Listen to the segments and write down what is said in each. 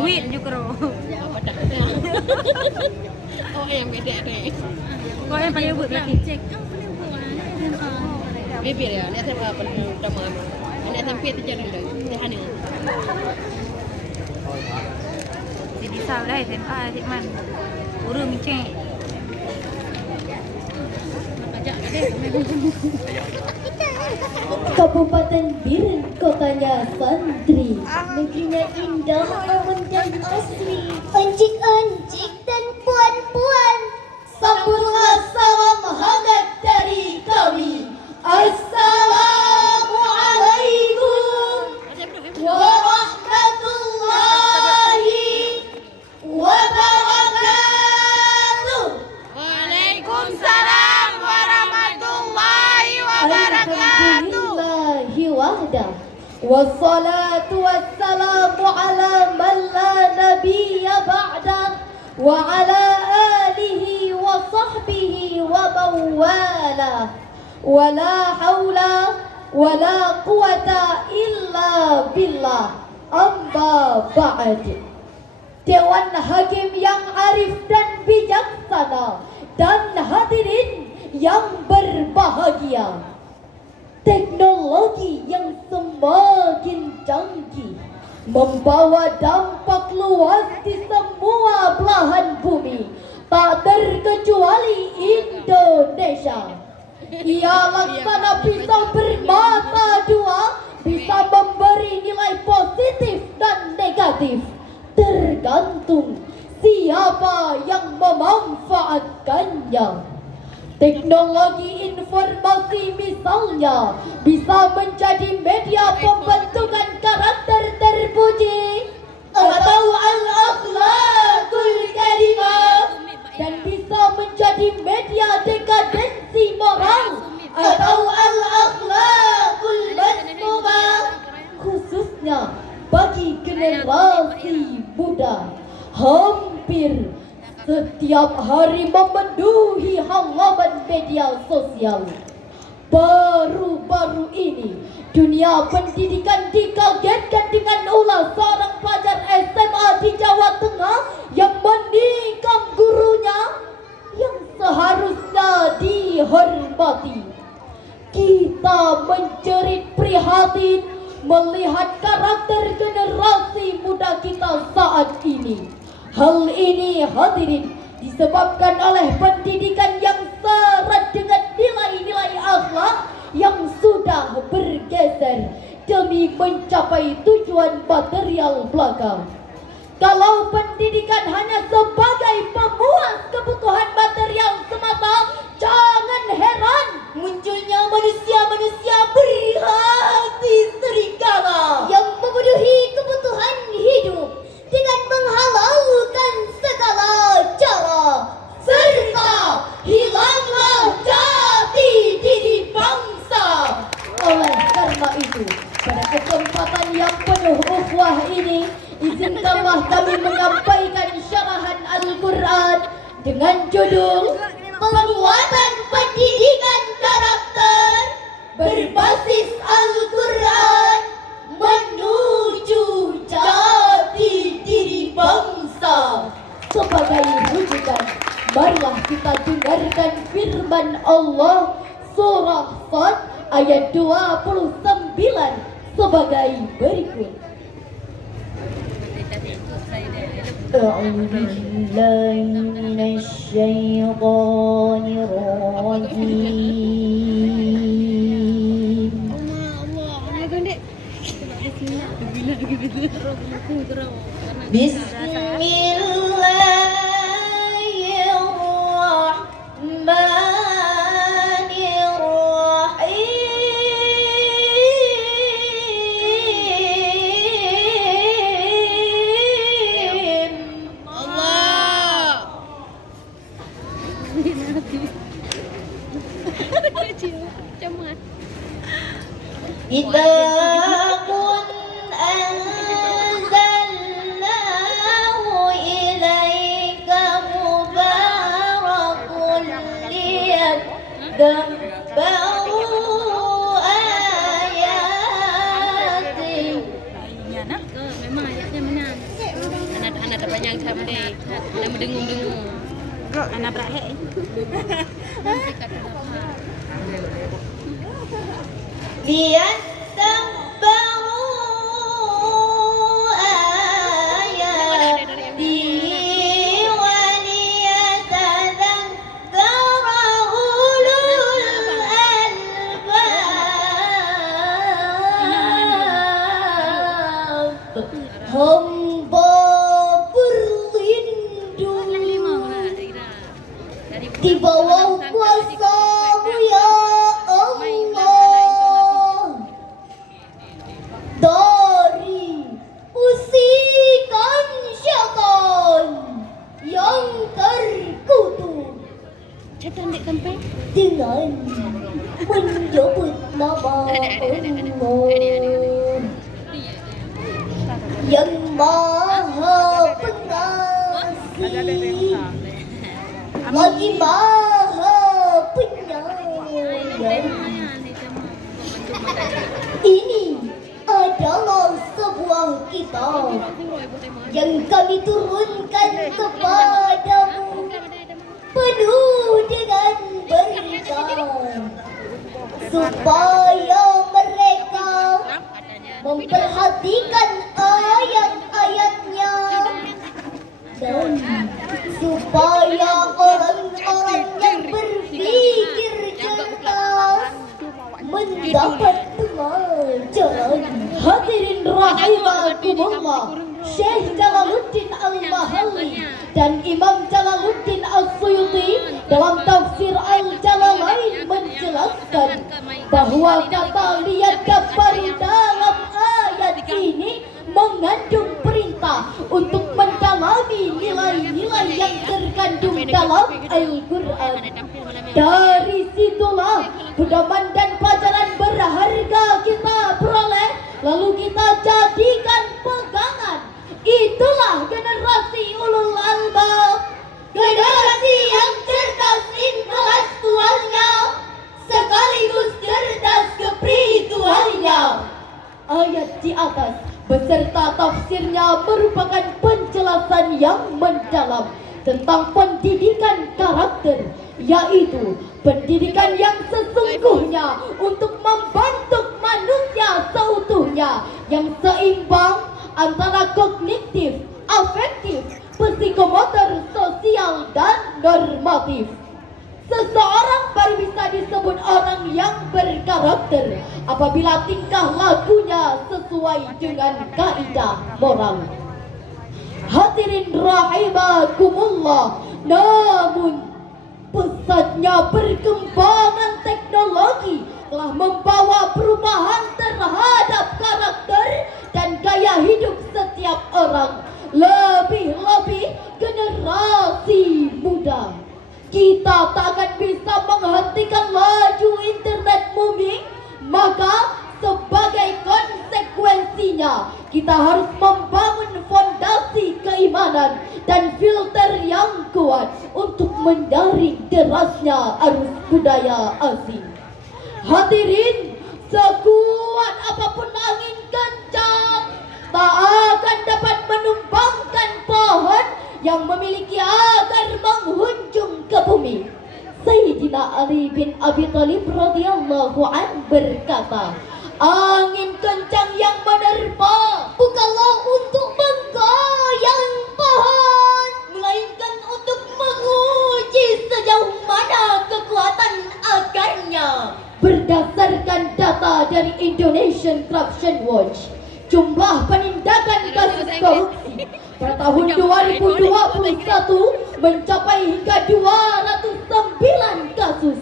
Wih, jukro. Apa dah? Oh, yang beda deh. Kok yang paling but lagi? Cek, boleh buat. Bibir ya, ini SMA penuh sama. Ini SMP itu jadi dah. Tahan ya. Jadi salah SMA adik man. Urung cek. Ajak deh. Kabupaten Biren, kotanya santri, negerinya indah, aman dan asli. Encik-encik dan puan-puan, sambutlah salam hangat dari kami. Assalamualaikum warahmatullahi wabarakatuh. Waalaikumsalam warahmatullahi Alhamdulillahi wahdah, wassalatu wassalamu ala man la nabiyya ba'dah, wa ala alihi wa sahbihi wa mawalah, wa la hawla wa la quwata illa billah, amma ba'd. Dewan Hakim yang arif dan bijaksana dan hadirin yang berbahagia, teknologi yang semakin canggih membawa dampak luas di semua belahan bumi, tak terkecuali Indonesia. Ia laksana pisau bermata dua, bisa memberi nilai positif dan negatif, tergantung siapa yang memanfaatkannya. Teknologi informasi misalnya bisa menjadi media pembentukan karakter terpuji atau al-akhlaqul karimah, dan bisa menjadi media dekadensi moral atau al-akhlaqul masmumah, khususnya bagi generasi muda. Hampir setiap hari memenuhi halaman media sosial. Baru-baru ini dunia pendidikan dikagetkan dengan ulah seorang pelajar SMA di Jawa Tengah yang menikam gurunya yang seharusnya dihormati. Kita menjerit prihatin melihat karakter generasi muda kita saat ini. Hal ini hadirin disebabkan oleh pendidikan yang syarat dengan nilai-nilai akhlak yang sudah bergeser demi mencapai tujuan material belaka. Kalau pendidikan hanya sebagai pemuas kebutuhan material semata, jangan heran munculnya manusia-manusia berhati serigala yang memenuhi kebutuhan hidup dengan menghalalkan segala cara, serta hilanglah jati diri bangsa. Oleh karena itu, pada kesempatan yang penuh ukhuwah ini, izinkanlah kami menyampaikan syarahan Al-Quran dengan judul Penguatan Pendidikan Karakter berbasis Al-Quran menuju jati diri bangsa. Sebagai rujukan, marilah kita dengarkan firman Allah surah Sad ayat 29 sebagai berikut. أعوذ بالله من الشيطان الرجيم بسم الله الرحمن الرحيم إذا كن أنزلناه إليك مبارك ليدبروا آياته. Memang ayatnya menang. yang sama deh. Ada mendengung-dengung. Anak berakhir. Nanti kata apa? ليتدبروا آياته وليتذكر أولو الألباب hamba berlindung di bawah kuasa-Mu ya Allah dari usikan syaitan yang terkutuk Cetan dek tempe. dengan menyebut nama Allah yang Maha Pengasih lagi Maha Penyayang. Ini adalah sebuah kitab yang kami turunkan kepadamu penuh dengan berkah supaya mereka memperhatikan ayat-ayatnya dan supaya orang-orang yang berpikir cerdas mendapat pelajaran. Hadirin rahimakumullah, Syekh Jalaluddin Al-Mahalli dan Imam Jalaluddin As-Suyuti dalam tafsir Al-Jalalain menjelaskan bahwa kata liyadabbaru dalam ayat ini mengandung perintah untuk mendalami nilai-nilai yang terkandung dalam Al-Quran. Dari situlah pedoman dan pelajaran berharga kita peroleh, lalu kita jadikan pegangan. Itulah generasi ulul albab, generasi yang cerdas intelektualnya sekaligus cerdas keperintuannya. Ayat di atas beserta tafsirnya merupakan penjelasan yang mendalam tentang pendidikan karakter, yaitu pendidikan yang sesungguhnya untuk membentuk manusia seutuhnya yang seimbang antara kognitif, afektif, psikomotor, sosial, dan normatif. Seseorang baru bisa disebut orang yang berkarakter apabila tingkah lakunya sesuai dengan kaidah moral. Hadirin rahimakumullah, namun pesatnya perkembangan teknologi telah membawa perubahan terhadap karakter dan gaya hidup setiap orang, lebih-lebih generasi muda. Kita tak akan bisa menghentikan laju internet booming, maka sebagai konsekuensinya kita harus membangun fondasi keimanan dan filter yang kuat untuk menyaring derasnya arus budaya asing. Hadirin, sekuat apapun angin kencang tak akan dapat menumbangkan pohon yang memiliki akar menghunjung ke bumi. Sayyidina Ali bin Abi Thalib radhiyallahu an berkata, angin kencang yang menerpa bukanlah untuk menggoyang pohon, melainkan untuk menguji sejauh mana kekuatan akarnya. Berdasarkan data dari Indonesian Corruption Watch, jumlah penindakan kasus korupsi pada tahun 2021 mencapai hingga 209 kasus.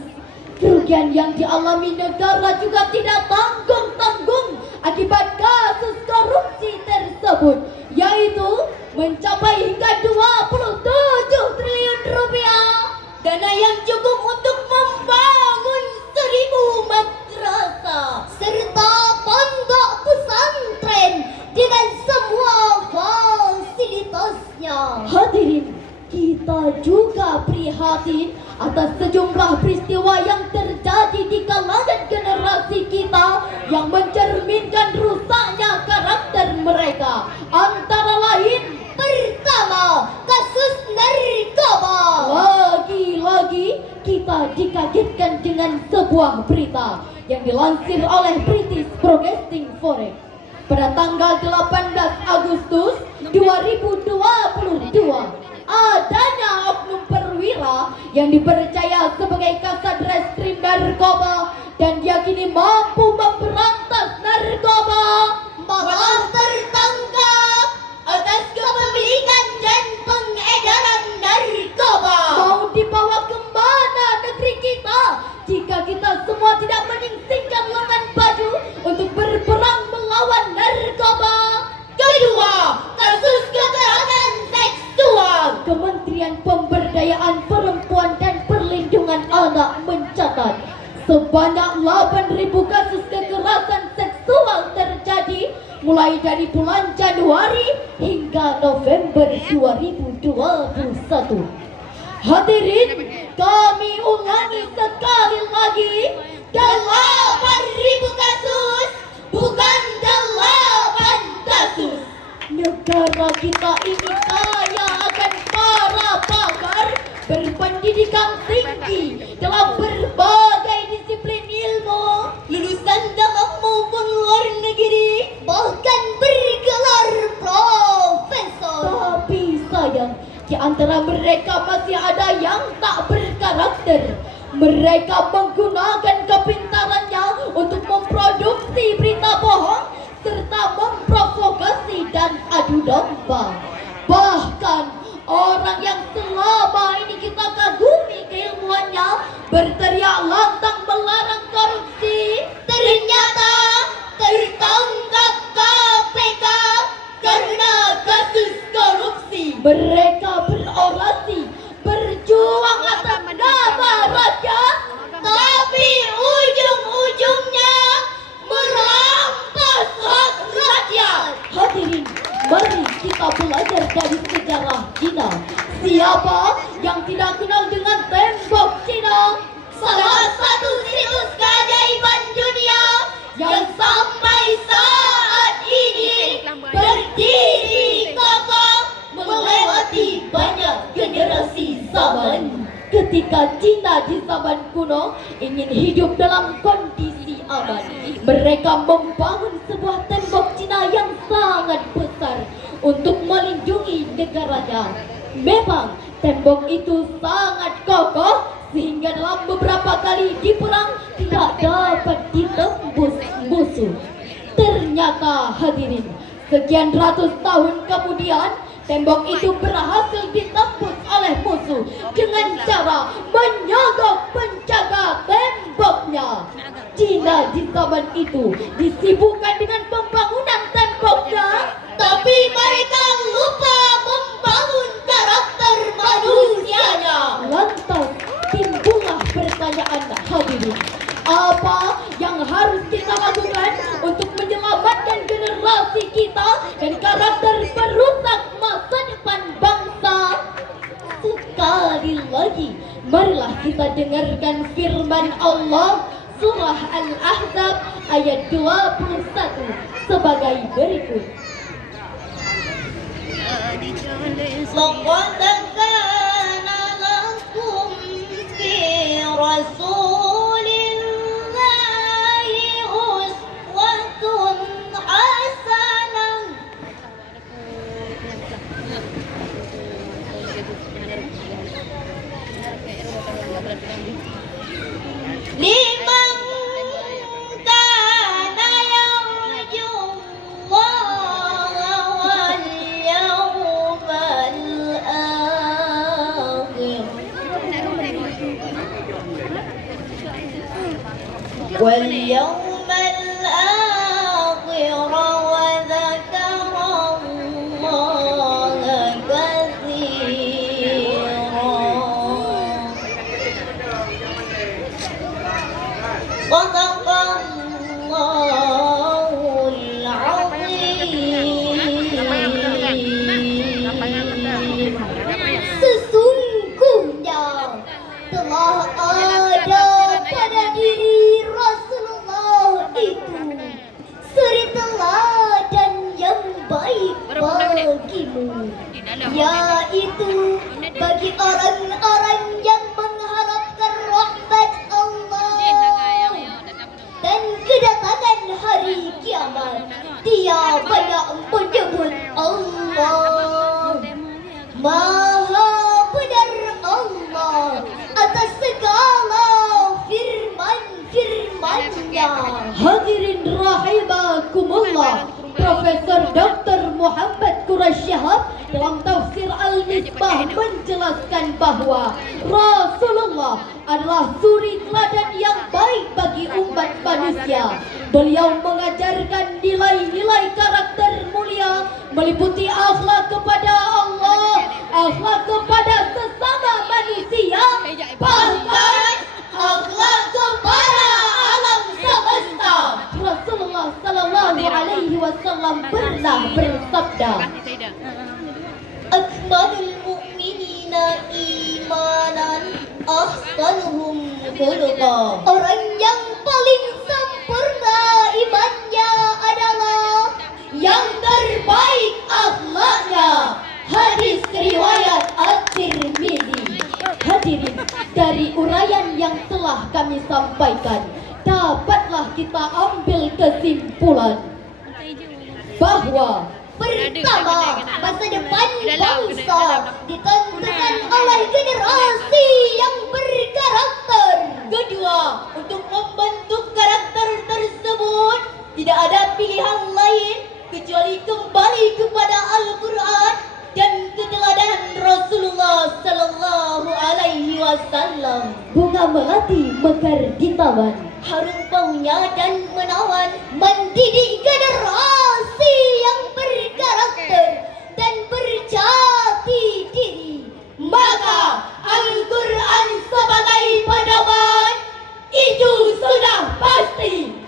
Kerugian yang dialami negara juga tidak tanggung-tanggung akibat kasus korupsi tersebut, yaitu mencapai hingga 27 triliun rupiah. Dana yang cukup untuk membangun 1000 madrasah serta pondok pesantren dengan semua fasilitasnya. Hadirin, kita juga prihatin atas sejumlah peristiwa yang terjadi di kalangan generasi kita yang mencerminkan rusaknya karakter mereka. Antara lain, pertama, dilansir oleh British Broadcasting Forum pada tanggal 18 Agustus 2022, adanya oknum perwira yang dipercaya sebagai kasat reskrim narkoba dan diyakini mampu memberantas narkoba malah tertangkap atas kepemilikan dan pengedaran narkoba. Mau dibawa kemana negeri kita jika kita semua tidak menyingsingkan lengan baju untuk berperang melawan narkoba? Kedua, kasus kekerasan seksual. Kementerian Pemberdayaan Perempuan dan Perlindungan Anak mencatat sebanyak 8.000 kasus kekerasan seksual terjadi mulai dari bulan Januari hingga November 2021. Hadirin, kami ulangi sekali lagi, 8.000 kasus, bukan 8 kasus. Negara kita ini kaya akan para pakar berpendidikan tinggi dalam berbagai disiplin ilmu, lulusan dalam maupun luar negeri, bahkan bergelar profesor. Tapi sayang, di antara mereka masih ada yang tak berkarakter. Mereka menggunakan kepintarannya untuk memproduksi berita bohong serta memprovokasi dan adu domba. Bahkan orang yang selama ini kita kagumi keilmuannya berteriak lantang melarang korupsi, ternyata tertangkap KPK karena kasus korupsi. Mereka berorasi, berjuang atas nama rakyat, tapi ujung-ujungnya merampas hak rakyat. Hadirin, mari kita belajar dari sejarah Cina. Siapa yang tidak kenal dengan tembok Cina? Salah satu situs keajaiban dunia yang sampai saat ini berdiri kokoh melewati banyak generasi zaman. Ketika Cina di zaman kuno ingin hidup dalam kondisi aman, mereka membangun sebuah tembok Cina yang sangat besar untuk melindungi negaranya. Memang tembok itu sangat kokoh sehingga dalam beberapa kali diperang tidak dapat ditembus musuh. Ternyata hadirin, sekian ratus tahun kemudian tembok itu berhasil ditembus oleh musuh dengan cara menyogok penjaga temboknya. Cina di zaman itu disibukkan dengan pembangunan temboknya, tapi mereka lupa membangun karakter manusianya. Lantas timbullah pertanyaan hadirin, apa yang harus kita lakukan untuk menyelamatkan generasi kita dan karakter perusak masa depan bangsa? Sekali lagi, marilah kita dengarkan firman Allah surah Al-Ahzab ayat 21 sebagai berikut. Laqad kana lakum fi rasulillahi uswatun hasanah liman kana yarju Allah wal yawmal akhir wal yawmal akhir wa dzakara Allah katsiran. Sadaqallahul azim. Sesungguhnya telah ada pada diri Rasulullah itu suri teladan yang baik bagimu, yaitu bagi orang-orang yang mengharapkan rahmat Allah dan Dia banyak menyebut Allah. Maha benar Allah atas segala firman-firman-Nya. Hadirin rahimakumullah, Profesor Dr. Muhammad Quraisy Shihab dalam tafsir Al-Misbah menjelaskan bahwa Rasulullah adalah suri teladan yang baik bagi umat manusia. Beliau mengajarkan nilai-nilai karakter mulia meliputi akhlak kepada Allah, akhlak kepada sesama manusia, bahkan akhlak kepada alam semesta. Rasulullah sallallahu alaihi wasallam pernah bersabda, "Akmalul mu'minina imanan ahsanuhum khuluqa." Orang yang paling sempurna imannya adalah yang terbaik akhlaknya. Hadis riwayat At-Tirmizi. Hadirin, dari uraian yang telah kami sampaikan, dapatlah kita ambil kesimpulan bahwa pertama, masa depan bangsa ditentukan oleh generasi yang berkarakter. Kedua, untuk membentuk karakter tersebut tidak ada pilihan lain kecuali kembali kepada Al-Quran dan keteladanan Rasulullah sallallahu alaihi wasallam. Bunga melati mekar di taman, harum baunya dan menawan, mendidik generasi yang berkarakter dan berjati diri. Maka Al-Quran sebagai pedoman itu sudah pasti.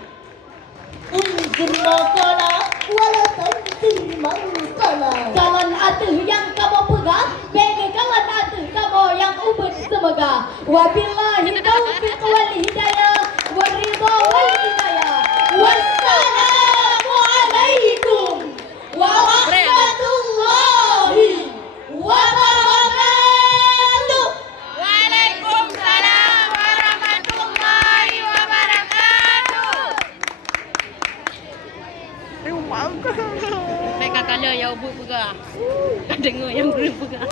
Unzur maqala wala tanzur maqala. Jalan atuh yang kamu pegang, pegangan atuh kamu yang ubud semoga. Wabillahi taufiq wal hidayah wal ridha wal hidayah. Wassalamu alaikum warahmatullahi wabarakatuh. Waalaikumsalam warahmatullahi wabarakatuh. Mereka kala yang ubud pegang. Dengar yang boleh pegang.